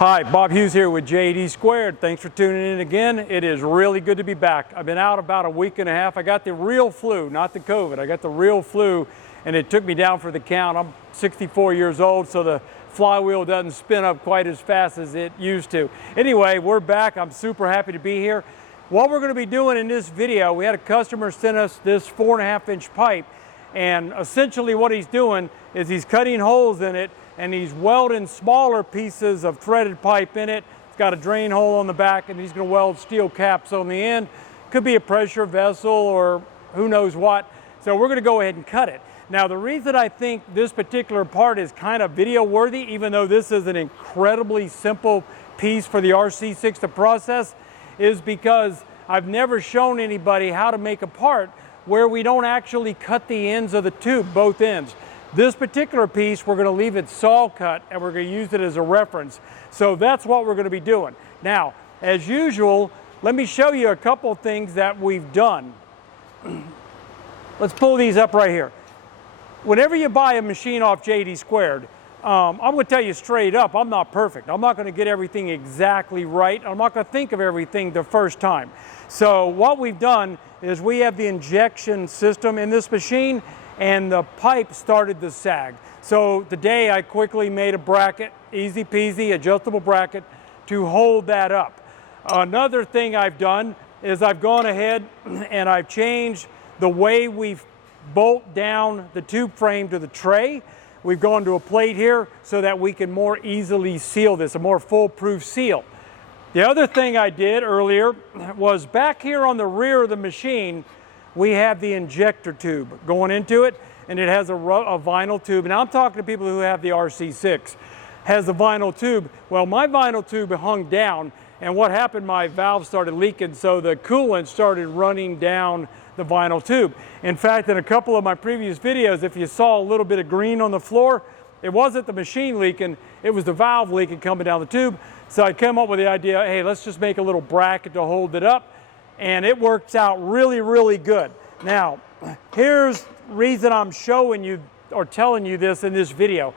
Hi, Bob Hughes here with JD Squared. Thanks for tuning in again. It is really good to be back. I've been out about a week and a half. I got the real flu, not the COVID. I got the real flu, and it took me down for the count. I'm 64 years old, so the flywheel doesn't spin up quite as fast as it used to. Anyway, we're back. I'm super happy to be here. What we're going to be doing in this video, we had a customer send us this 4.5-inch pipe, and essentially what he's doing is he's cutting holes in it and he's welding smaller pieces of threaded pipe in it. It's got a drain hole on the back, and he's going to weld steel caps on the end. Could be a pressure vessel or who knows what. So we're going to go ahead and cut it. Now, the reason I think this particular part is kind of video worthy, even though this is an incredibly simple piece for the RC6 to process, is because I've never shown anybody how to make a part where we don't actually cut the ends of the tube, both ends. This particular piece, we're going to leave it saw cut, and we're going to use it as a reference. So that's what we're going to be doing. Now, as usual, let me show you a couple things that we've done. Let's pull these up right here. Whenever you buy a machine off JD Squared, I'm going to tell you straight up, I'm not perfect. I'm not going to get everything exactly right. I'm not going to think of everything the first time. So what we've done is we have the injection system in this machine, and the pipe started to sag. So today I quickly made a bracket, easy peasy, adjustable bracket, to hold that up. Another thing I've done is I've gone ahead and I've changed the way we bolt down the tube frame to the tray. We've gone to a plate here so that we can more easily seal this, a more foolproof seal. The other thing I did earlier was back here on the rear of the machine, we have the injector tube going into it, and it has a vinyl tube. Now I'm talking to people who have the RC6, has a vinyl tube. Well, my vinyl tube hung down, and what happened, my valve started leaking, so the coolant started running down the vinyl tube. In fact, in a couple of my previous videos, if you saw a little bit of green on the floor, it wasn't the machine leaking, it was the valve leaking coming down the tube. So I came up with the idea, hey, let's just make a little bracket to hold it up, and it works out really, really good. Now, here's the reason I'm showing you or telling you this in this video.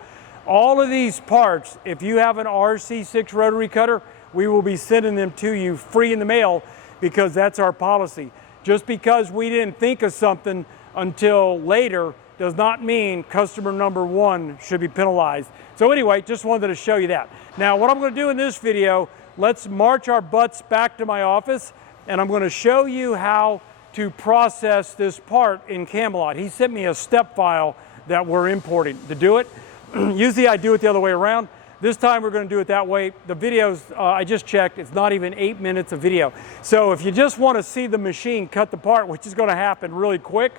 All of these parts, if you have an RC6 rotary cutter, we will be sending them to you free in the mail, because that's our policy. Just because we didn't think of something until later does not mean customer number one should be penalized. So anyway, just wanted to show you that. Now, what I'm going to do in this video, let's march our butts back to my office, and I'm going to show you how to process this part in Camelot. He sent me a step file that we're importing to do it. Usually I do it the other way around. This time we're going to do it that way. The videos, I just checked, it's not even 8 minutes of video. So if you just want to see the machine cut the part, which is going to happen really quick,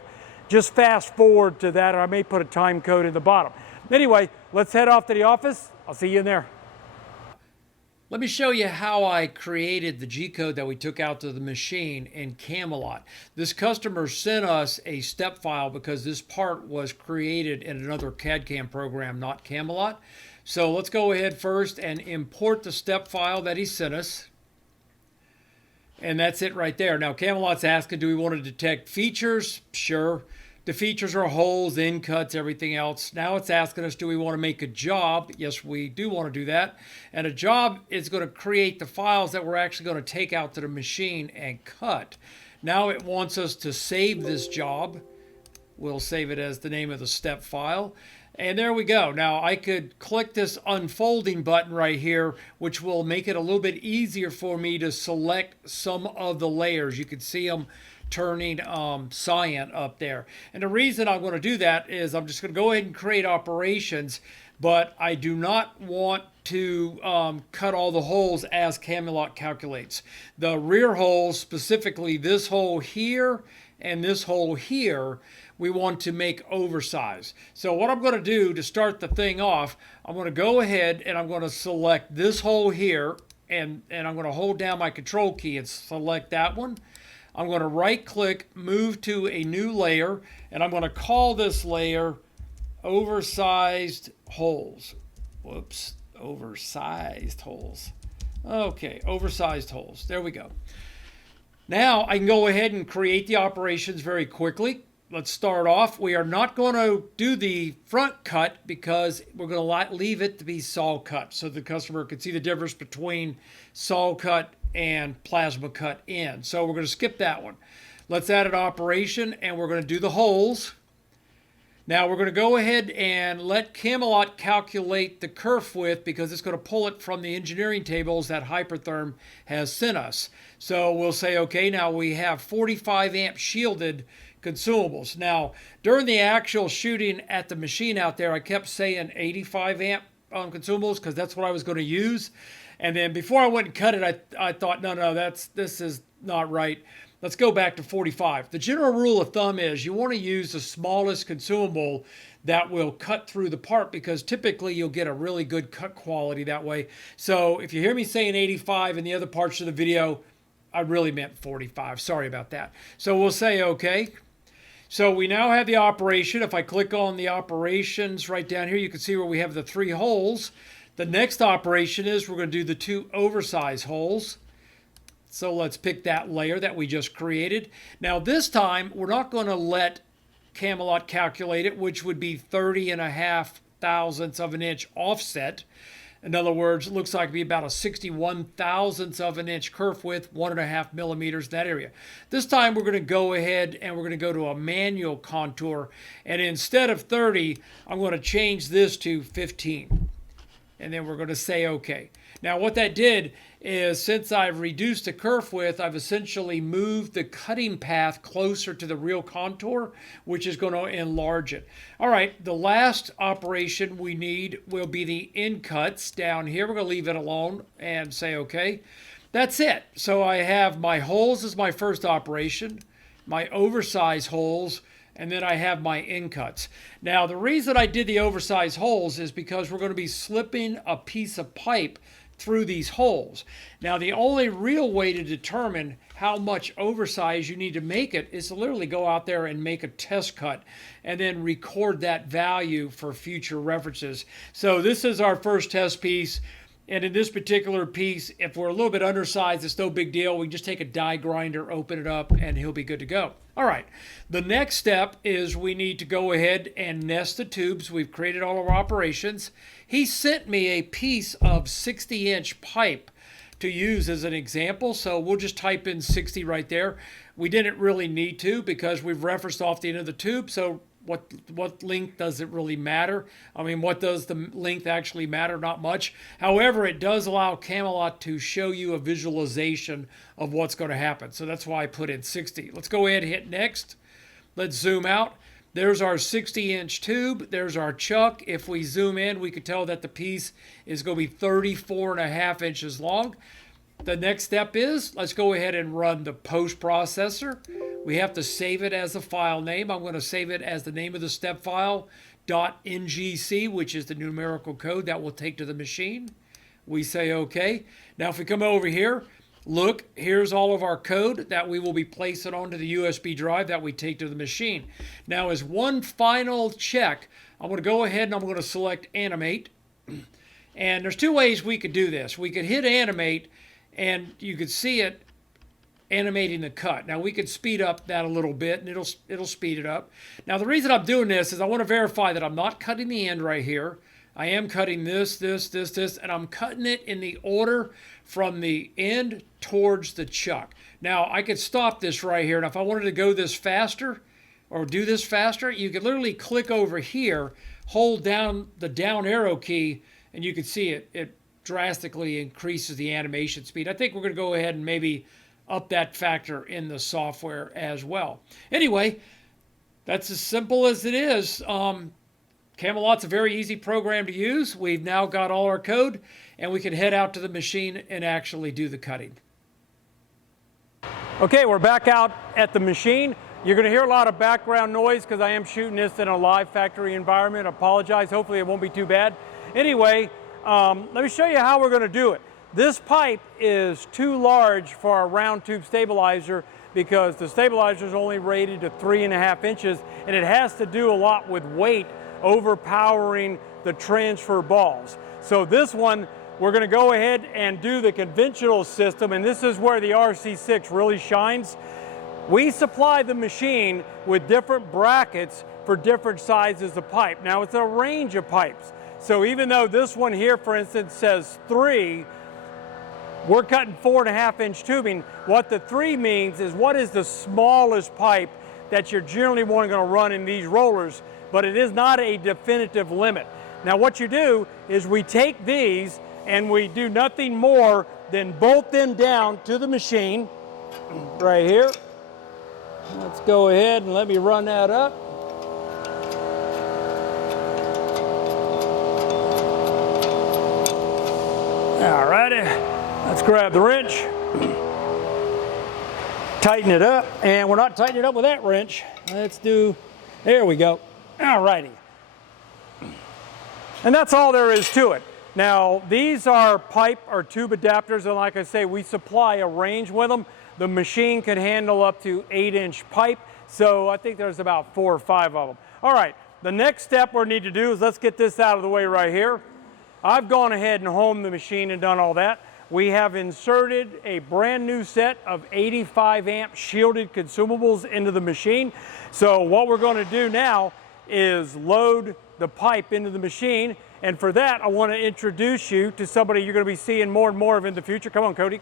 just fast forward to that, or I may put a time code in the bottom. Anyway, let's head off to the office. I'll see you in there. Let me show you how I created the G-code that we took out to the machine in Camelot. This customer sent us a step file because this part was created in another CAD/CAM program, not Camelot. So let's go ahead first and import the step file that he sent us. And that's it right there. Now Camelot's asking, do we want to detect features? Sure. The features are holes, end cuts, everything else. Now it's asking us, do we want to make a job? Yes, we do want to do that. And a job is going to create the files that we're actually going to take out to the machine and cut. Now it wants us to save this job. We'll save it as the name of the step file. And there we go. Now I could click this unfolding button right here, which will make it a little bit easier for me to select some of the layers. You can see them turning cyan up there. And the reason I'm going to do that is I'm just going to go ahead and create operations, but I do not want to cut all the holes as Camelot calculates. The rear holes, specifically this hole here and this hole here, we want to make oversized. So what I'm going to do to start the thing off, I'm going to go ahead and I'm going to select this hole here, and I'm going to hold down my control key and select that one. I'm going to right click, move to a new layer, and I'm going to call this layer oversized holes. Whoops, oversized holes. Okay, oversized holes. There we go. Now I can go ahead and create the operations very quickly. let's start off. We are not going to do the front cut because we're going to leave it to be saw cut so the customer can see the difference between saw cut and plasma cut in. So we're going to skip that one. Let's add an operation and we're going to do the holes. Now we're going to go ahead and let Camelot calculate the kerf width because it's going to pull it from the engineering tables that Hypertherm has sent us. So we'll say, okay, now we have 45 amp shielded consumables. Now, during the actual shooting at the machine out there, I kept saying 85 amp consumables because that's what I was going to use. And then before I went and cut it, I thought, no, this is not right. Let's go back to 45. The general rule of thumb is you want to use the smallest consumable that will cut through the part because typically you'll get a really good cut quality that way. So if you hear me saying 85 in the other parts of the video, I really meant 45. Sorry about that. So we'll say okay. So we now have the operation. If I click on the operations right down here, you can see where we have the 3 holes. The next operation is we're going to do the 2 oversized holes. So let's pick that layer that we just created. Now this time, we're not going to let Camelot calculate it, which would be 30.5 thousandths of an inch offset. In other words, it looks like it'd be about a 61 thousandths of an inch kerf width, 1.5 millimeters, that area. This time we're going to go ahead and we're going to go to a manual contour. And instead of 30, I'm going to change this to 15. And then we're going to say okay. Now what that did is since I've reduced the kerf width, I've essentially moved the cutting path closer to the real contour, which is going to enlarge it. All right, the last operation we need will be the end cuts down here. We're going to leave it alone and say okay. That's it. So I have my holes as my first operation, my oversized holes, and then I have my end cuts. Now the reason I did the oversized holes is because we're going to be slipping a piece of pipe through these holes. Now the only real way to determine how much oversize you need to make it is to literally go out there and make a test cut and then record that value for future references. So this is our first test piece. And in this particular piece, if we're a little bit undersized, it's no big deal. We just take a die grinder, open it up, and he'll be good to go. All right, the next step is we need to go ahead and nest the tubes. We've created all of our operations. He sent me a piece of 60-inch pipe to use as an example, so we'll just type in 60 right there. We didn't really need to because we've referenced off the end of the tube, so what length does it really matter? I mean, what does the length actually matter? Not much. However, it does allow Camelot to show you a visualization of what's going to happen. So that's why I put in 60. Let's go ahead and hit next. Let's zoom out. There's our 60-inch tube. There's our chuck. If we zoom in, we could tell that the piece is going to be 34.5 inches long. The next step is, let's go ahead and run the post processor. We have to save it as a file name. I'm going to save it as the name of the step file, .ngc, which is the numerical code that we'll take to the machine. We say okay. Now if we come over here, look, here's all of our code that we will be placing onto the USB drive that we take to the machine. Now as one final check, I'm going to go ahead and I'm going to select animate. And there's 2 ways we could do this. We could hit animate and you could see it animating the cut. Now we could speed up that a little bit and it'll speed it up. Now the reason I'm doing this is I want to verify that I'm not cutting the end right here. I am cutting this, and I'm cutting it in the order from the end towards the chuck. Now I could stop this right here, and if I wanted to go this faster or do this faster, you could literally click over here, hold down the down arrow key, and you can see it drastically increases the animation speed. I think we're going to go ahead and maybe up that factor in the software as well. Anyway, that's as simple as it is. Camelot's a very easy program to use. We've now got all our code, and we can head out to the machine and actually do the cutting. Okay, we're back out at the machine. You're going to hear a lot of background noise because I am shooting this in a live factory environment. I apologize. Hopefully it won't be too bad. Anyway, let me show you how we're going to do it. This pipe is too large for our round tube stabilizer because the stabilizer is only rated to 3.5 inches, and it has to do a lot with weight overpowering the transfer balls. So this one, we're going to go ahead and do the conventional system, and this is where the RC6 really shines. we supply the machine with different brackets for different sizes of pipe. Now it's a range of pipes. So even though this one here, for instance, says 3, we're cutting 4.5-inch tubing. What the 3 means is what is the smallest pipe that you're generally going to run in these rollers, but it is not a definitive limit. Now what you do is we take these and we do nothing more than bolt them down to the machine right here. Let's go ahead and let me run that up. All righty, let's grab the wrench, tighten it up, and we're not tightening it up with that wrench. Let's do, there we go. All righty. And that's all there is to it. Now, these are pipe or tube adapters, and like I say, we supply a range with them. The machine can handle up to 8-inch pipe, so I think there's about 4 or 5 of them. All right, the next step we need to do is let's get this out of the way right here. I've gone ahead and homed the machine and done all that. We have inserted a brand new set of 85 amp shielded consumables into the machine. So what we're going to do now is load the pipe into the machine. And for that, I want to introduce you to somebody you're going to be seeing more and more of in the future. Come on, Cody.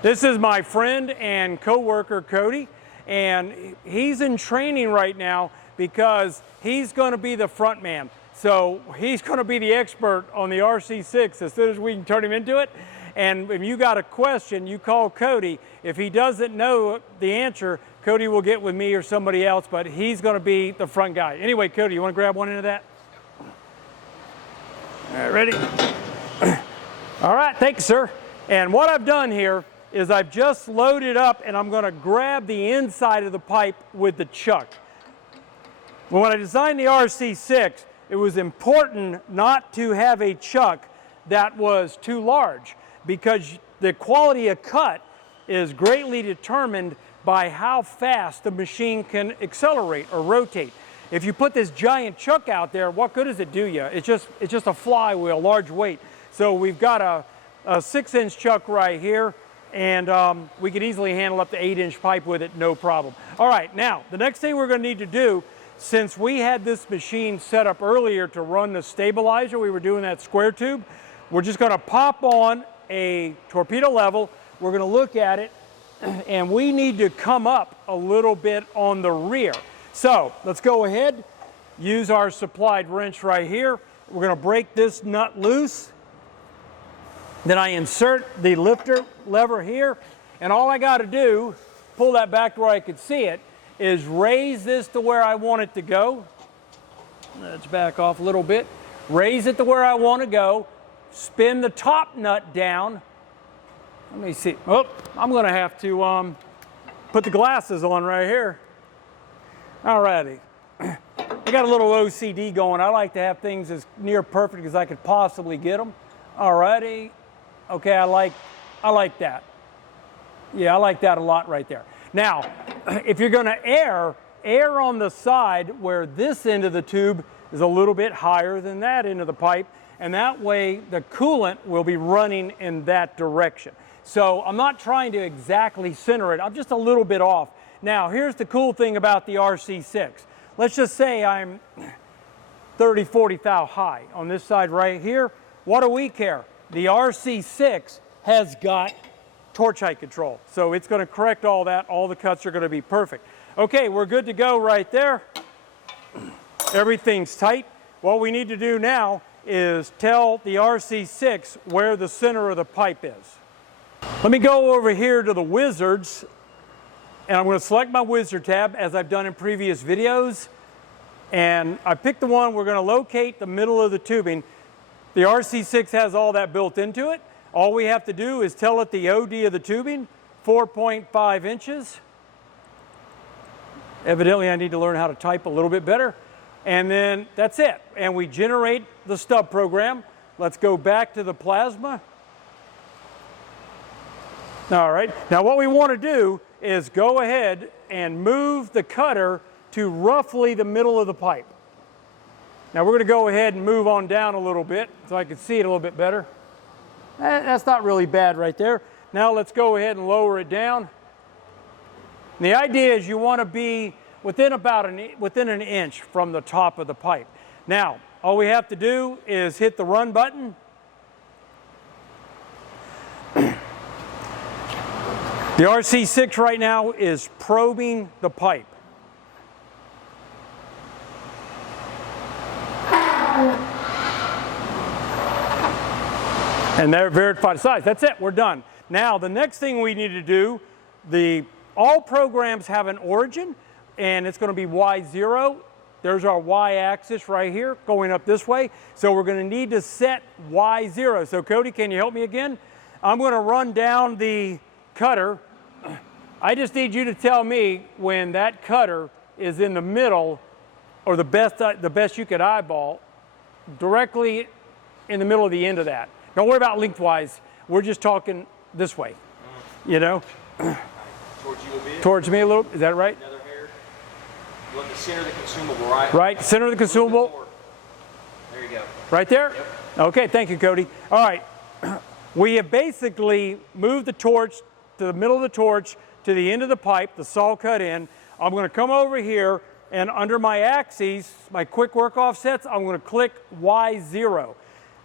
This is my friend and co-worker, Cody. And he's in training right now because he's going to be the front man. So he's going to be the expert on the RC6 as soon as we can turn him into it. And if you got a question, you call Cody. If he doesn't know the answer, Cody will get with me or somebody else, but he's going to be the front guy. Anyway, Cody, you want to grab one into that? All right, ready? All right, thank you, sir. And what I've done here is I've just loaded up and I'm going to grab the inside of the pipe with the chuck. When I designed the RC6, it was important not to have a chuck that was too large because the quality of cut is greatly determined by how fast the machine can accelerate or rotate. If you put this giant chuck out there, what good does it do you? It's just a flywheel, large weight. So we've got a 6-inch chuck right here, and we could easily handle up to 8-inch pipe with it, no problem. All right, now the next thing we're going to need to do, since we had this machine set up earlier to run the stabilizer, we were doing that square tube, we're just going to pop on a torpedo level. We're going to look at it, and we need to come up a little bit on the rear. So let's go ahead, use our supplied wrench right here. We're going to break this nut loose. Then I insert the lifter lever here, and all I got to do, pull that back to where I could see it, is raise this to where I want it to go. Let's back off a little bit. Raise it to where I want to go. Spin the top nut down. Let me see. Oh, I'm going to have to put the glasses on right here. All righty. I got a little OCD going. I like to have things as near perfect as I could possibly get them. All righty. Okay, I like that. Yeah, I like that a lot right there. Now, if you're going to air on the side where this end of the tube is a little bit higher than that end of the pipe, and that way the coolant will be running in that direction. So I'm not trying to exactly center it. I'm just a little bit off. Now, here's the cool thing about the RC6. Let's just say I'm 30, 40 thou high on this side right here. What do we care? The RC6 has got torch height control. So it's going to correct all that. All the cuts are going to be perfect. Okay, we're good to go right there. Everything's tight. What we need to do now is tell the RC6 where the center of the pipe is. Let me go over here to the wizards, and I'm going to select my wizard tab as I've done in previous videos. And I picked the one we're going to locate the middle of the tubing. The RC6 has all that built into it. All we have to do is tell it the OD of the tubing, 4.5 inches. Evidently, I need to learn how to type a little bit better. And then that's it. And we generate the stub program. Let's go back to the plasma. All right. Now what we want to do is go ahead and move the cutter to roughly the middle of the pipe. Now we're going to go ahead and move on down a little bit so I can see it a little bit better. That's not really bad right there. Now let's go ahead and lower it down. And the idea is you want to be within an inch from the top of the pipe. Now, all we have to do is hit the run button. The RC6 right now is probing the pipe. And they're verified size. That's it, we're done. Now, the next thing we need to do, all programs have an origin, and it's going to be Y0. There's our Y-axis right here, going up this way. So we're going to need to set Y0. So Cody, can you help me again? I'm going to run down the cutter. I just need you to tell me when that cutter is in the middle, or the best you could eyeball, directly in the middle of the end of that. Don't worry about lengthwise. We're just talking this way, you know? Towards you a bit. Towards me a little, is that right? Another hair. You want the center of the consumable, right? Right, center of the consumable. There you go. Right there? Yep. Okay, thank you, Cody. All right, we have basically moved the torch to the middle of the torch to the end of the pipe, the saw cut in. I'm going to come over here, and under my axes, my quick work offsets, I'm going to click Y0.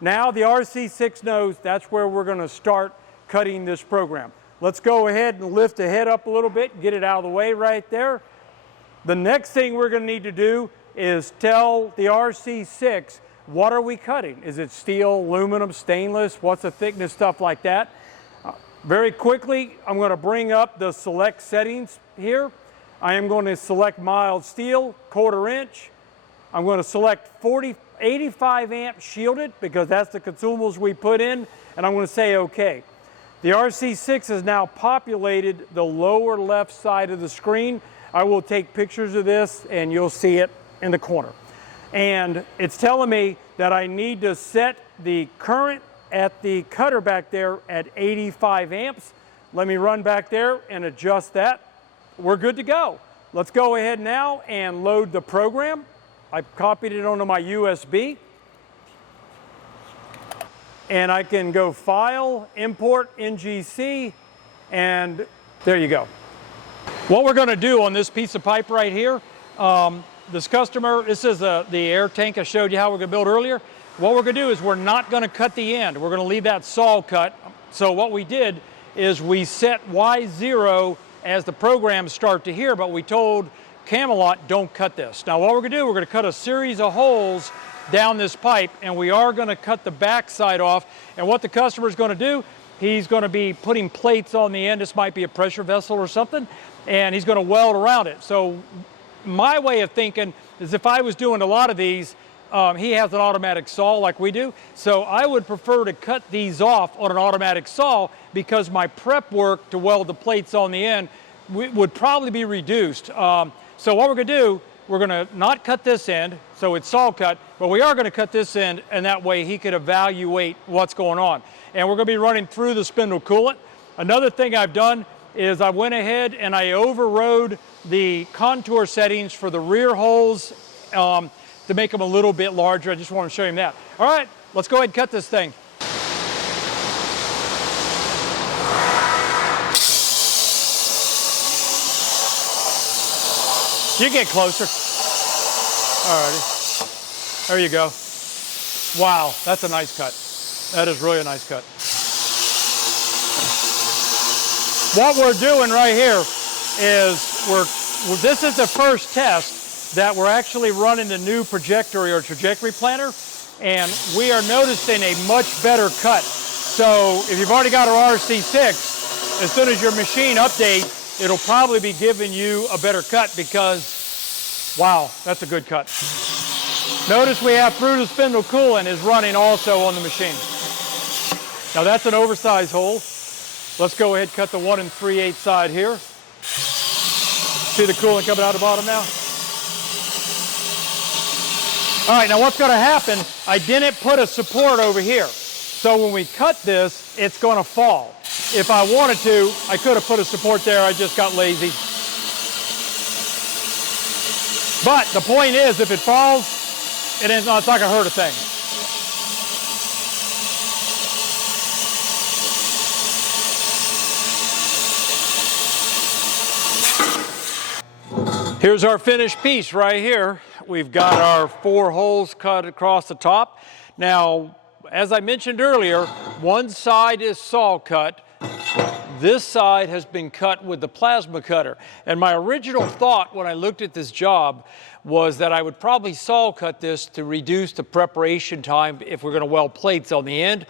Now the RC6 knows that's where we're going to start cutting this program. Let's go ahead and lift the head up a little bit, get it out of the way right there. The next thing we're going to need to do is tell the RC6, what are we cutting? Is it steel, aluminum, stainless? What's the thickness, stuff like that? Very quickly, I'm going to bring up the select settings here. I am going to select mild steel, 1/4 inch. I'm going to select 85 amp shielded because that's the consumables we put in, and I'm going to say OK. The RC6 has now populated the lower left side of the screen. I will take pictures of this and you'll see it in the corner. And it's telling me that I need to set the current at the cutter back there at 85 amps. Let me run back there and adjust that. We're good to go. Let's go ahead now and load the program. I've copied it onto my USB. And I can go File, Import, NGC, and there you go. What we're going to do on this piece of pipe right here, this customer, this is the air tank I showed you how we're going to build earlier. What we're going to do is we're not going to cut the end. We're going to leave that saw cut. So what we did is we set Y0 as the programs start to here, but we told Camelot, don't cut this. Now what we're going to do, we're going to cut a series of holes down this pipe, and we are going to cut the back side off. And what the customer is going to do, he's going to be putting plates on the end. This might be a pressure vessel or something, and he's going to weld around it. So my way of thinking is if I was doing a lot of these, he has an automatic saw like we do, so I would prefer to cut these off on an automatic saw because my prep work to weld the plates on the end would probably be reduced. So what we're going to do, we're going to not cut this end, so it's saw cut, but we are going to cut this end, and that way he could evaluate what's going on. And we're going to be running through the spindle coolant. Another thing I've done is I went ahead and I overrode the contour settings for the rear holes to make them a little bit larger. I just want to show you that. All right, let's go ahead and cut this thing. You get closer. All righty. There you go. Wow, that's a nice cut. That is really a nice cut. What we're doing right here is this is the first test that we're actually running the new trajectory or trajectory planner, and we are noticing a much better cut. So if you've already got our RC6, as soon as your machine updates, it'll probably be giving you a better cut because, wow, that's a good cut. Notice we have through the spindle coolant is running also on the machine. Now that's an oversized hole. Let's go ahead and cut the 1 3/8 side here. See the coolant coming out the bottom now? All right, now what's going to happen, I didn't put a support over here. So when we cut this, it's going to fall. If I wanted to, I could have put a support there. I just got lazy. But the point is, if it falls, it's not going to hurt a thing. Here's our finished piece right here. We've got our 4 holes cut across the top. Now, as I mentioned earlier, one side is saw cut. This side has been cut with the plasma cutter. And my original thought when I looked at this job was that I would probably saw cut this to reduce the preparation time if we're going to weld plates on the end.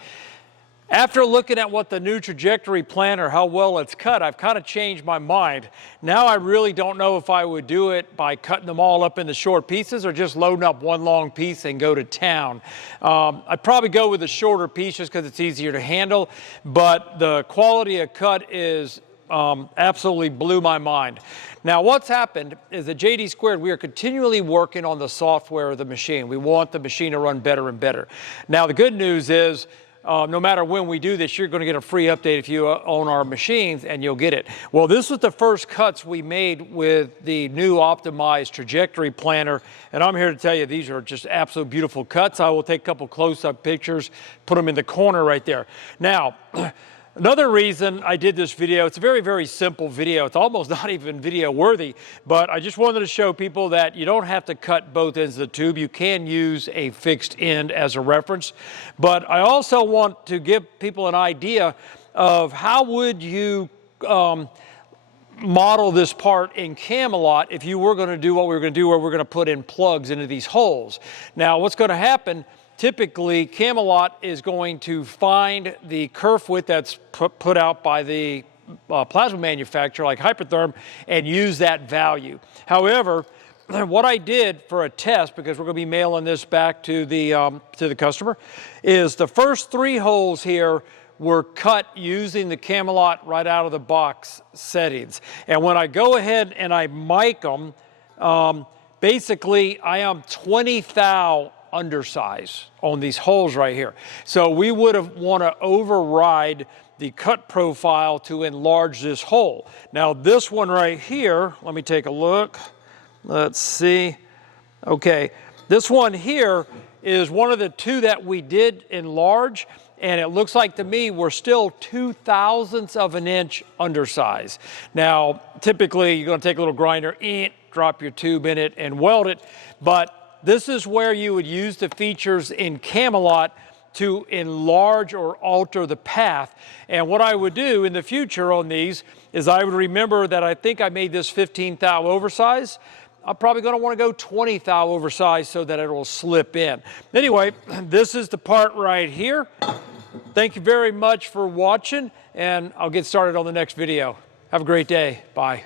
After looking at what the new trajectory planner, how well it's cut, I've kind of changed my mind. Now I really don't know if I would do it by cutting them all up into short pieces or just loading up one long piece and go to town. I'd probably go with the shorter piece just because it's easier to handle, but the quality of cut is absolutely blew my mind. Now what's happened is at JD Squared, we are continually working on the software of the machine. We want the machine to run better and better. Now the good news is, no matter when we do this, you're going to get a free update if you own our machines, and you'll get it. Well, this was the first cuts we made with the new optimized trajectory planner, and I'm here to tell you these are just absolute beautiful cuts. I will take a couple close-up pictures, put them in the corner right there. Now, another reason I did this video, it's a very, very simple video. It's almost not even video worthy, but I just wanted to show people that you don't have to cut both ends of the tube. You can use a fixed end as a reference. But I also want to give people an idea of how would you model this part in Camelot if you were going to do what we were going to do, where we're going to put in plugs into these holes. Now, what's going to happen, typically, Camelot is going to find the kerf width that's put out by the plasma manufacturer, like Hypertherm, and use that value. However, what I did for a test, because we're going to be mailing this back to the customer, is the first 3 holes here were cut using the Camelot right out of the box settings. And when I go ahead and I mic them, basically I am 20 thou undersize on these holes right here. So we would have want to override the cut profile to enlarge this hole. Now this one right here, let me take a look. Let's see. Okay, this one here is one of the 2 that we did enlarge, and it looks like to me we're still 0.02 of an inch undersize. Now, typically you're going to take a little grinder, drop your tube in it and weld it, but this is where you would use the features in Camelot to enlarge or alter the path. And what I would do in the future on these is I would remember that I think I made this 15 thou oversize. I'm probably going to want to go 20 thou oversize so that it will slip in. Anyway, this is the part right here. Thank you very much for watching, and I'll get started on the next video. Have a great day. Bye.